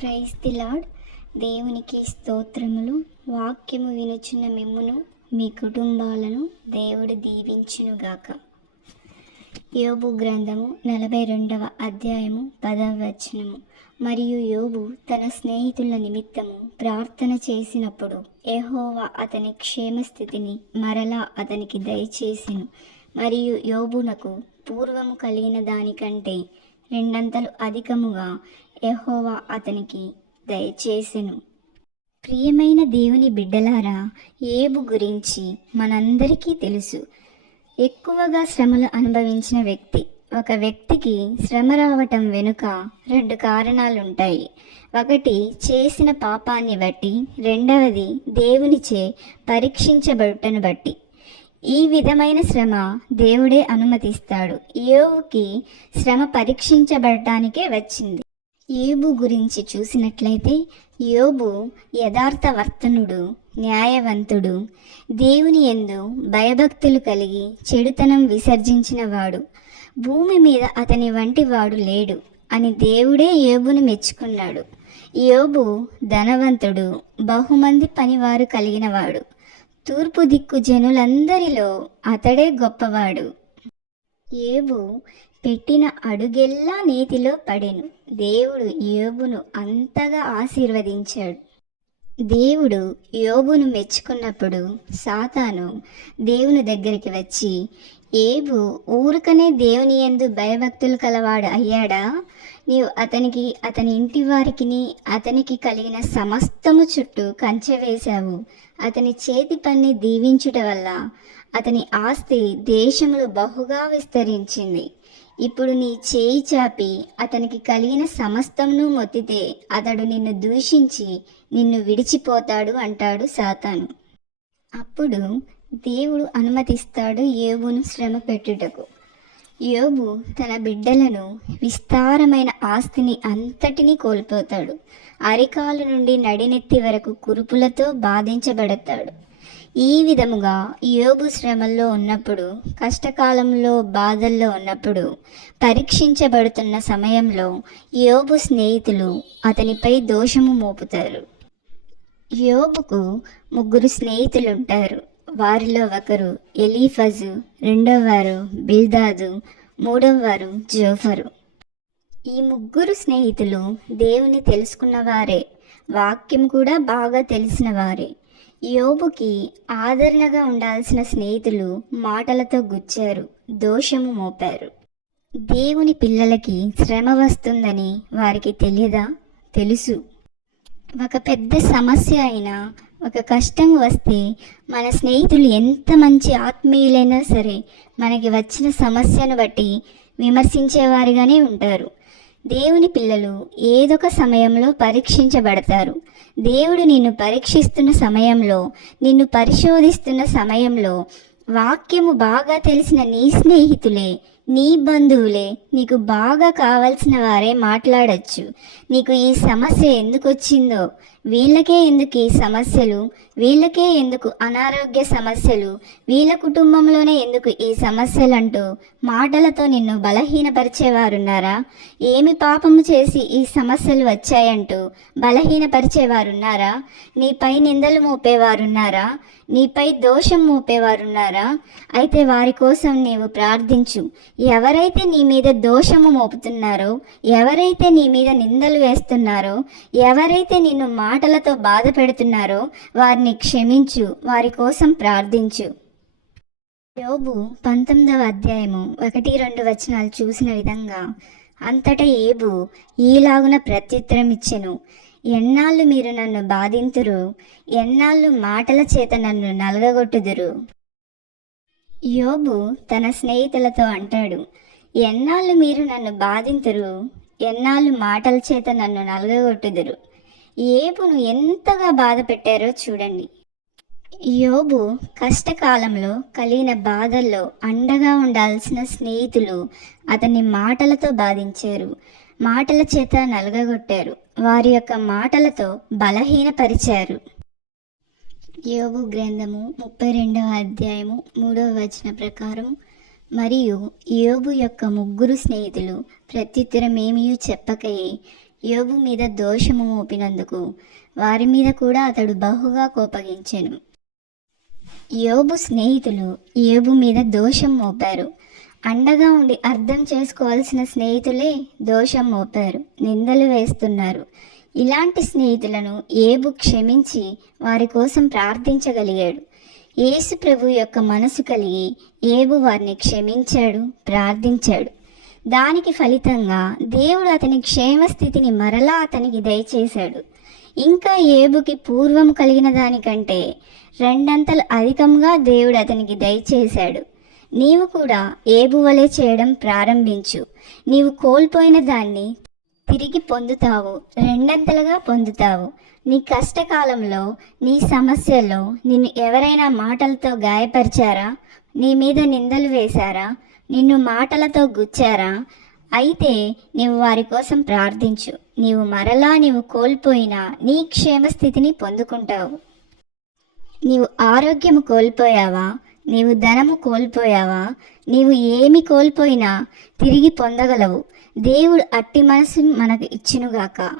Praise the lord దేవునికి స్తోత్రములు. వాక్యము వినుచున్న మిమ్మును మీ కుటుంబాలను దేవుడు దీవించునుగాక. యోబు గ్రంథము నలభై రెండవ అధ్యాయము పదవ వచనము. మరియు యోబు తన స్నేహితుల నిమిత్తము ప్రార్థన చేసినప్పుడు ఏహోవా అతని క్షేమస్థితిని మరలా అతనికి దయచేసిను. మరియు యోబునకు పూర్వము కలిగిన దానికంటే రెండంతలు అధికముగా యహోవా అతనికి దయచేసెను. ప్రియమైన దేవుని బిడ్డలారా ఏబు గురించి మనందరికీ తెలుసు. ఎక్కువగా శ్రమలు అనుభవించిన వ్యక్తి ఒక వ్యక్తికి శ్రమ రావటం వెనుక రెండు కారణాలుంటాయి. ఒకటి చేసిన పాపాన్ని బట్టి. రెండవది దేవునిచే పరీక్షించబడుటను బట్టి. ఈ విధమైన శ్రమ దేవుడే అనుమతిస్తాడు. యోవుకి శ్రమ పరీక్షించబడటానికే వచ్చింది. యోబు గురించి చూసినట్లయితే యోబు యథార్థవర్తనుడు న్యాయవంతుడు దేవుని ఎందు భయభక్తులు కలిగి చెడుతనం విసర్జించినవాడు. భూమి మీద అతని వంటి వాడు లేడు అని దేవుడే యోబును మెచ్చుకున్నాడు. యోబు ధనవంతుడు బహుమంది పనివారు కలిగినవాడు. తూర్పు దిక్కు జనులందరిలో అతడే గొప్పవాడు. ఏబు పెట్టిన అడుగెల్లా నీతిలో పడెను. దేవుడు యోబును అంతగా ఆశీర్వదించాడు. దేవుడు యోబును మెచ్చుకున్నప్పుడు సాతాను దేవుని దగ్గరికి వచ్చి ఏబు ఊరుకనే దేవుని యందు భయభక్తులు కలవాడు అయ్యాడా? నీవు అతనికి అతని ఇంటి వారికిని అతనికి కలిగిన సమస్తము చుట్టూ కంచె వేశావు. అతని చేతి పని దీవించుట వల్ల అతని ఆస్తి దేశములు బహుగా విస్తరించింది. ఇప్పుడు నీ చేయి చాపి అతనికి కలిగిన సమస్తంను మొత్తితే అతడు నిన్ను దూషించి నిన్ను విడిచిపోతాడు అంటాడు సాతాను. అప్పుడు దేవుడు అనుమతిస్తాడు యోబును శ్రమ పెట్టుటకు. యోబు తన బిడ్డలను విస్తారమైన ఆస్తిని అంతటినీ కోల్పోతాడు. అరికాలు నుండి నడినెత్తి వరకు కురుపులతో బాధించబడతాడు. ఈ విధముగా యోబు శ్రమల్లో ఉన్నప్పుడు కష్టకాలంలో బాధల్లో ఉన్నప్పుడు పరీక్షించబడుతున్న సమయంలో యోబు స్నేహితులు అతనిపై దోషము మోపుతారు. యోబుకు ముగ్గురు స్నేహితులు ఉంటారు వారిలో ఒకరు ఎలీఫజు రెండవవారు బిల్దాదు మూడవవారు జోఫరు. ఈ ముగ్గురు స్నేహితులు దేవుని తెలుసుకున్నవారే వాక్యం కూడా బాగా తెలిసిన వారే యోబుకి ఆదరణగా ఉండాల్సిన స్నేహితులు మాటలతో గుచ్చారు దోషము మోపారు. దేవుని పిల్లలకి శ్రమ వస్తుందని వారికి తెలియదా? తెలుసు. ఒక పెద్ద సమస్య అయినా ఒక కష్టం వస్తే మన స్నేహితులు ఎంత మంచి ఆత్మీయులైనా సరే మనకి వచ్చిన సమస్యను బట్టి విమర్శించేవారిగానే ఉంటారు. దేవుని పిల్లలు ఏదొక సమయంలో పరీక్షించబడతారు. దేవుడు నిన్ను పరీక్షిస్తున్న సమయంలో నిన్ను పరిశోధిస్తున్న సమయంలో వాక్యము బాగా తెలిసిన నీ స్నేహితులే. నీ బంధువులే నీకు బాగా కావలసిన వారే మాట్లాడచ్చు. నీకు ఈ సమస్య ఎందుకు వచ్చిందో వీళ్ళకే ఎందుకు ఈ సమస్యలు వీళ్ళకే ఎందుకు అనారోగ్య సమస్యలు వీళ్ళ కుటుంబంలోనే ఎందుకు ఈ సమస్యలు అంటూ మాటలతో నిన్ను బలహీనపరిచేవారున్నారా? ఏమి పాపము చేసి ఈ సమస్యలు వచ్చాయంటూ బలహీనపరిచేవారున్నారా? నీపై నిందలు మోపేవారున్నారా? నీపై దోషం మోపేవారున్నారా? అయితే వారి కోసం నీవు ప్రార్థించు. ఎవరైతే నీ మీద దోషము మోపుతున్నారో ఎవరైతే నీ మీద నిందలు వేస్తున్నారో ఎవరైతే నిన్ను మాటలతో బాధ పెడుతున్నారో వారిని క్షమించు వారి కోసం ప్రార్థించు. యోబు పంతొమ్మిదవ అధ్యాయము ఒకటి రెండు వచనాలు చూసిన విధంగా అంతటా ఏబు ఈలాగున ప్రత్యుత్తరం ఇచ్చెను. ఎన్నాళ్ళు మీరు నన్ను బాధింతురు? ఎన్నాళ్ళు మాటల చేత నన్ను నలగగొట్టుదురు? యోబు తన స్నేహితులతో అంటాడు ఎన్నాళ్ళు మీరు నన్ను బాధింతురు? ఎన్నాళ్ళు మాటల చేత నన్ను నలగగొట్టుదురు? ఏపును ఎంతగా బాధ పెట్టారో చూడండి యోబు కష్టకాలంలో కలిగిన బాధల్లో అండగా ఉండాల్సిన స్నేహితులు అతన్ని మాటలతో బాధించారు. మాటల చేత నలగగొట్టారు. వారి యొక్క మాటలతో బలహీనపరిచారు. యోబు గ్రంథము ముప్పై రెండవ అధ్యాయము మూడవ వచన ప్రకారం మరియు యోబు యొక్క ముగ్గురు స్నేహితులు ప్రత్యుత్తరమేమీ చెప్పకయే. యోబు మీద దోషము మోపినందుకు వారి మీద కూడా అతడు బహుగా కోపగించెను. యోబు స్నేహితులు యోబు మీద దోషం మోపారు. అండగా ఉండి అర్థం చేసుకోవాల్సిన స్నేహితులే దోషం మోపారు. నిందలు వేస్తున్నారు. ఇలాంటి స్నేహితులను ఏబు క్షమించి వారి కోసం ప్రార్థించగలిగాడు. యేసు ప్రభు యొక్క మనసు కలిగి ఏబు వారిని క్షమించాడు ప్రార్థించాడు. దానికి ఫలితంగా దేవుడు అతని క్షేమ స్థితిని మరలా అతనికి దయచేశాడు. ఇంకా ఏబుకి పూర్వం కలిగిన దానికంటే రెండంతలు అధికంగా దేవుడు అతనికి దయచేశాడు. నీవు కూడా ఏబు వలె చేయడం ప్రారంభించు. నీవు కోల్పోయిన దాన్ని తిరిగి పొందుతావు రెండంతలుగా పొందుతావు. నీ కష్టకాలంలో నీ సమస్యల్లో నిన్ను ఎవరైనా మాటలతో గాయపరిచారా? నీ మీద నిందలు వేశారా? నిన్ను మాటలతో గుచ్చారా? అయితే నీవు వారి కోసం ప్రార్థించు. నీవు మరలా నీవు కోల్పోయిన నీ క్షేమ స్థితిని పొందుకుంటావు. నీవు ఆరోగ్యము కోల్పోయావా? నీవు ధనము కోల్పోయావా? నీవు ఏమి కోల్పోయినా తిరిగి పొందగలవు. దేవుడు అట్టి మనసు మనకు ఇచ్చినుగాక.